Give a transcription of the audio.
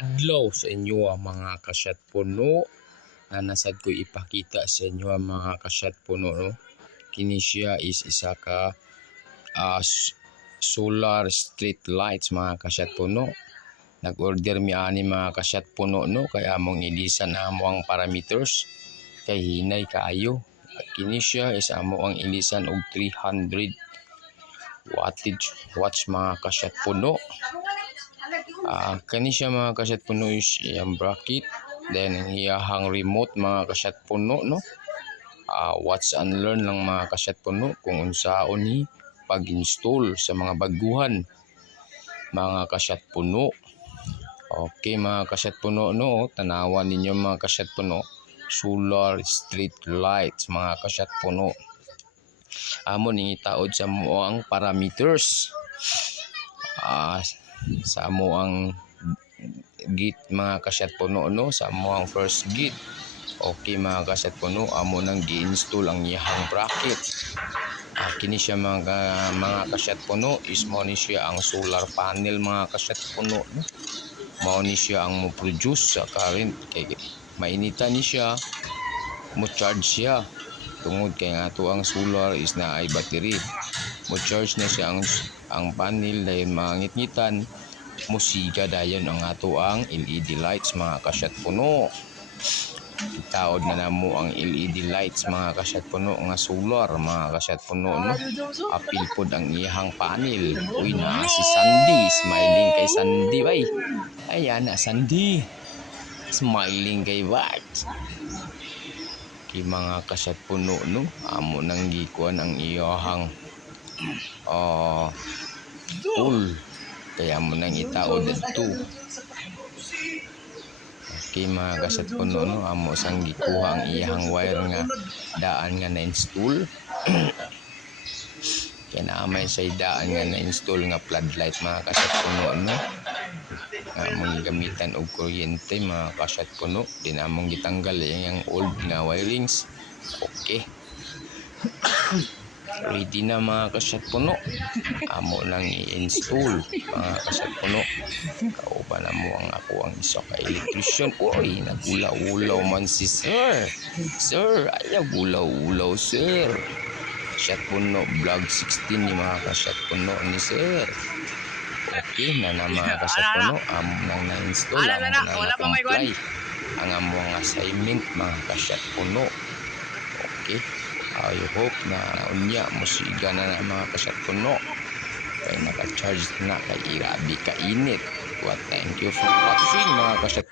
Adlaw sa inyo mga kasyat puno na nasad ko ipakita sa inyo mga kasyat puno, no? Kini siya is isa ka solar street lights mga kasyat puno. Nag-order mi ani mga kasyat puno, no, kaya among ilisan amo ang parameters kay hinay kaayo. Kini siya is amo ang ilisan og 300 watts mga kasyat puno. Kani siya mga kasyat puno is iyang bracket, then ang iyahang remote mga kasyat puno, no. Watch and learn lang mga kasyat puno kung unsaon ni pag-install sa mga baguhan mga kasyat puno. Okay mga kasyat puno, no, tanawan ninyo mga kasyat puno, solar street lights mga kasyat puno. Amo ning itaod sa mo ang parameters sa mo ang gate mga kasyat puno, no, sa mo ang first gate. Okay mga kasyat puno, amo nang gi-install ang iyahang bracket. Kini siya mga kasyat puno is mo ni siya ang solar panel mga kasyat puno, no? Mao ni siya ang mo produce sa current kay mainita ni siya, mo charge siya tungod kay nga ato ang solar is na ay battery. Mo charge na siya ang panel dayon mangit-ngitan, musiga dayon ang ato ang LED lights mga kasyat puno. Itaod na namo ang LED lights mga kasyat puno nga solar mga kasyat puno, no. Apil pod ang iyahang panel. Uy na si Sandy, smiling kay Sandy bay. Ayan na Sandy, smiling kay Bart. Kay mga kasyat puno, no, amo nang gikuan ang iyahang tool kaya mo nang itaod dito. Okay mga kasyat puno, no, amo sang gikuha ang iyahang wire nga daan nga na-install. Kaya naamay sa daan nga na-install nga floodlight mga kasyat puno, no, nga among gamitan og kuryente mga kasyat puno. Di na among gitanggal yung old nga wirings. Okay, ready na mga kasyat puno, amo nang i-install mga kasyat puno. Kauban na mo ang ako ang isa ka electrician. Uy, nagulaw-ulaw man si sir. Sir, ayaw gulaw-ulaw sir. Kasyat puno vlog 16 ni mga kasyat puno ni sir. Okay na mga kasyat puno, amo nang na-install, amo nang na-comply ang among assignment mga kasyat puno. Okay, I hope na unya musiga na mga kasyat puno kay naka-charge na kay irabi ka init. Thank you for watching mga kasyat.